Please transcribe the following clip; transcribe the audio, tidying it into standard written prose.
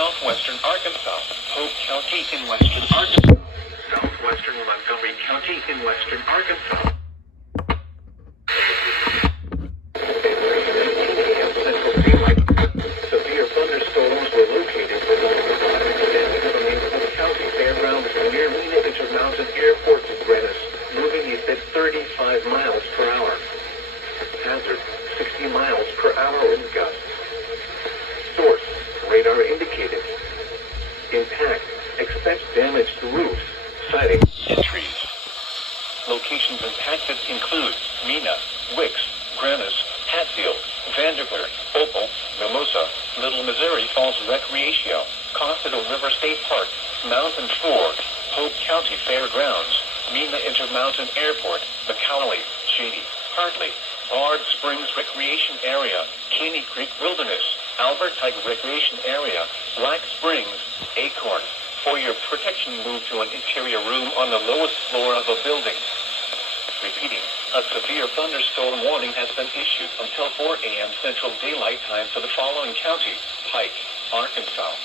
Southwestern Arkansas, Polk County in western Arkansas, Southwestern Montgomery County in western Arkansas. Severe thunderstorms were located below the Polk County Fairgrounds near Mena Intermountain Airport to Grannis, moving east at 35 miles per hour. Hazard, 60 miles per hour wind gusts. Source, radar indicated. Impact, expect damage to roofs, siding, and trees. Locations impacted include Mena, Wickes, Grannis, Hatfield, Vandervoort, Opal, Mimosa, Little Missouri Falls Recreation, Coffeyville River State Park, Mountain Ford, Polk County Fairgrounds, Mena Intermountain Airport, McCalley, Shady, Hartley, Bard Springs Recreation Area, Caney Creek Wilderness, Albert Pike Recreation Area, Black Springs, Acorn. For your protection, move to an interior room on the lowest floor of a building. Repeating, a severe thunderstorm warning has been issued until 4 a.m. Central Daylight Time for the following counties: Pike, Arkansas,